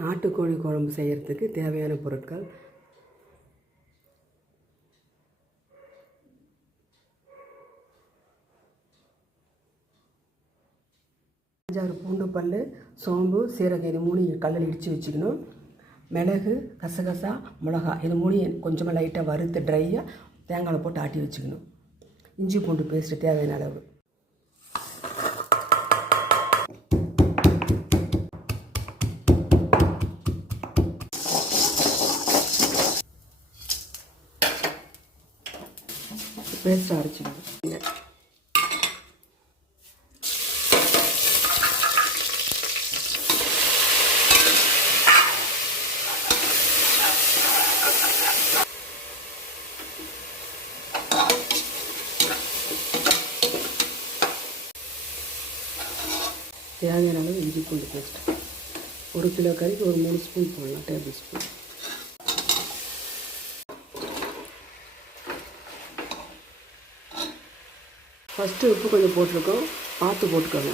நாட்டுக்கோழி குழம்பு செய்கிறதுக்கு தேவையான பொருட்கள்: 5-6 பூண்டு பல், சோம்பு, சீரகம் இது 3 கல்லில் இடித்து வச்சுக்கணும். மிளகு, கசகசா, மிளகா இது 3 கொஞ்சமாக லைட்டாக வறுத்து ட்ரையாக தேங்காயில் போட்டு ஆட்டி வச்சுக்கணும். இஞ்சி பூண்டு பேஸ்ட்டு தேவையான அளவு. பேஸ்ட் அரைச்சிக்கணும். தேவையான அளவு இஞ்சி பூண்டு பேஸ்ட். 1 கிலோ கறிக்கு ஒரு 3 ஸ்பூன் போடலாம், டேபிள் ஸ்பூன். ஃபஸ்ட்டு உப்பு கொஞ்சம் போட்டிருக்கோம், பார்த்து போட்டுக்கோங்க.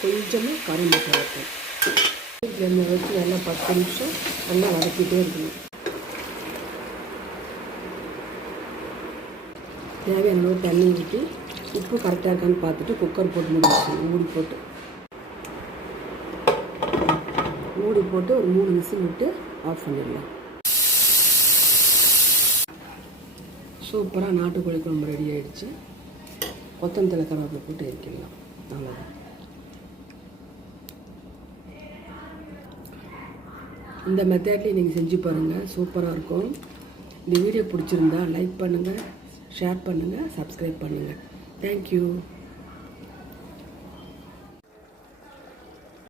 கொஞ்சமாக கரம் மசாலா எண்ணெய் வச்சு நல்லா 10 நிமிஷம் நல்லா வதக்கிட்டே இருக்கணும். தேவையான அளவு தண்ணி ஊற்றி உப்பு கரெக்டாக இருக்கான்னு பார்த்துட்டு குக்கர் போட்டு மூடி போட்டு ஒரு 3 விசில் விட்டு ஆஃப் பண்ணிடலாம். சூப்பராக நாட்டுக்கோழி குழம்பு ரெடி ஆகிடுச்சு. கொத்தமல்லி கருவேப்பிலை போட்டு இறக்கிடலாம். அவ்வளோதான். இந்த மெத்தட்லேயும் நீங்கள் செஞ்சு பாருங்கள், சூப்பராக இருக்கும். இந்த வீடியோ பிடிச்சிருந்தா லைக் பண்ணுங்கள், ஷேர் பண்ணுங்கள், சப்ஸ்கிரைப் பண்ணுங்கள். தேங்க்யூ.